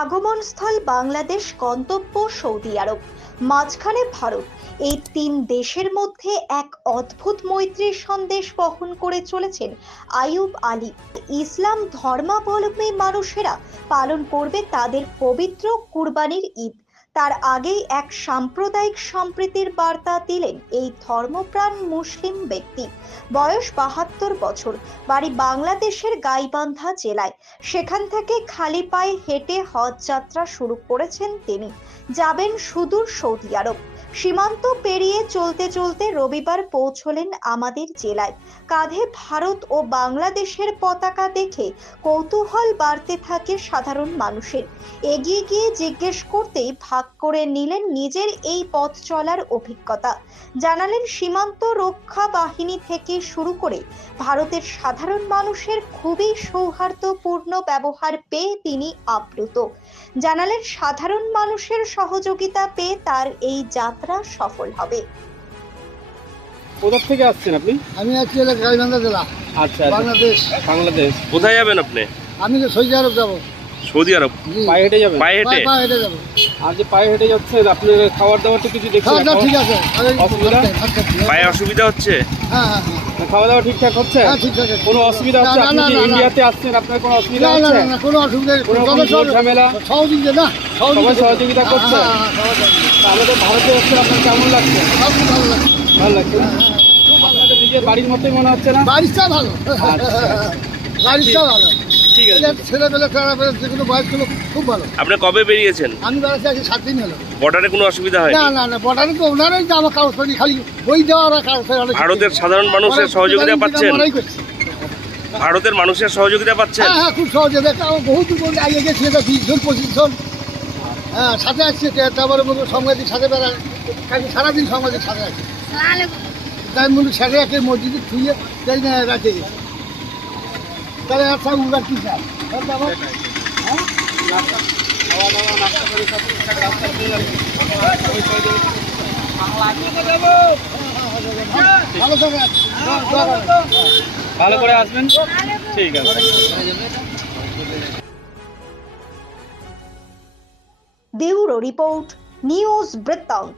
আগমনস্থল বাংলাদেশ গন্তব্য সৌদি আরব। মাঝখানে ভারত। এই তিন দেশের মধ্যে এক অদ্ভুত মৈত্রীর সন্দেশ বহন করে চলেছেন আয়ুব আলী। ইসলাম ধর্মাবলম্বী মানুষেরা পালন করবে তাদের পবিত্র কুরবানির ঈদ। তার আগেই এক সাম্প্রদায়িক সম্প্রীতির বার্তা দিলেন এই ধর্মপ্রাণ মুসলিম ব্যক্তি। বয়স বাহাত্তর বছর, বাড়ি বাংলাদেশের গাইবান্ধা জেলায়। সেখান থেকে খালি পায়ে হেঁটে হজ যাত্রা শুরু করেছেন তিনি। যাবেন সুদূর সৌদি আরব। সীমান্ত পেরিয়ে চলতে চলতে রবিবার পৌঁছলেন আমাদের জেলায়। কাঁধে ভারত ও বাংলাদেশের পতাকা দেখে কৌতূহল বাড়তে থাকে সাধারণ মানুষের। এগিয়ে গিয়ে জিজ্ঞেস করতেই ভাগ করে নিলেন নিজের এই পথ চলার অভিজ্ঞতা। জানালেন সীমান্ত রক্ষা বাহিনী থেকে শুরু করে ভারতের সাধারণ মানুষের খুবই সৌহার্দ্যপূর্ণ ব্যবহার পেয়ে তিনি আপ্লুত। জানালেন সাধারণ মানুষের সহযোগিতা পেয়ে তার এই যাত্রা সফল হবে। কোথা থেকে আসছেন আপনি? আমি আছি গাইবান্ধা জেলা। আচ্ছা বাংলাদেশ। বাংলাদেশ। কোথায় যাবেন আপনি? আমি তো সৌদি আরব যাব। Saudi Arab. পায়ে হেঁটে যাবেন? পায়ে হেঁটে? পায়ে হেঁটে যাব। আর যে পায়ে হেঁটে যাচ্ছেন আপনি খাবার দাবার তো কিছু দেখছেন খাওয়া ঠিক আছে। আরে, অসুবিধা? আচ্ছা, আচ্ছা, ঠিক আছে। পায়ে অসুবিধা হচ্ছে? হ্যাঁ হ্যাঁ হ্যাঁ। খাওয়া দাওয়া ঠিকঠাক হচ্ছে? হ্যাঁ ঠিকঠাক আছে। কোনো অসুবিধা হচ্ছে? না, আপনি না, কি না, না। ইন্ডিয়াতে আসছেন? আপনার কোনো অসুবিধা না না হচ্ছে? না, না কোনো অসুবিধা নেই। কোনো রকম তবে জোর সব- ঝামেলা? সহযোগিতা না সবাই সহযোগিতা করছে? হ্যাঁ, হ্যাঁ, সবাই সহযোগিতা। তা আমাদের ভারতে হচ্ছে আপনার কেমন লাগছে? ভালো লাগছে। ভালো লাগছে না? আপনাদের নিজের বাড়ির মতোই মনে হচ্ছে না? বারিশটা ভালো। বারিশটা ভালো। ঠিক আছে এদের ছেলেবেলে যে কোনো বয়সগুলো খুব ভালো। আপনি কবে বেরিয়েছেন? আমি বেড়াচ্ছি আজকে সাত দিন হলো। বর্ডারে কোনো অসুবিধা হয় না না না বর্ডারে তো ওনারাই তো আমার কাগজ খালি বই দেওয়া আর কাগজ ভারতের সাধারণ মানুষের সহযোগিতা পাচ্ছেন? ভারতের মানুষের সহযোগিতা পাচ্ছেন? হ্যাঁ হ্যাঁ খুব বহুত দূর আগে গেছি এটা বিশ জন পঁচিশ জন। হ্যাঁ সাথে আসছে তারপরে সাংবাদিক সাথে বেড়ায় সারাদিন সাংবাদিক সাথে আছে। তাই মনে সাথে আছে মসজিদে ছুঁয়ে তাই না রাখে গেছে। তাহলে আর সব উগার কি চায় তারপর? খাওয়া দাওয়া নাস্তা করে সব ঠিকঠাক রাস্তা পেয়ে ভালো করে আসবেন? ঠিক আছে। ব্যুরো রিপোর্ট নিউজ বৃত্তান্ত।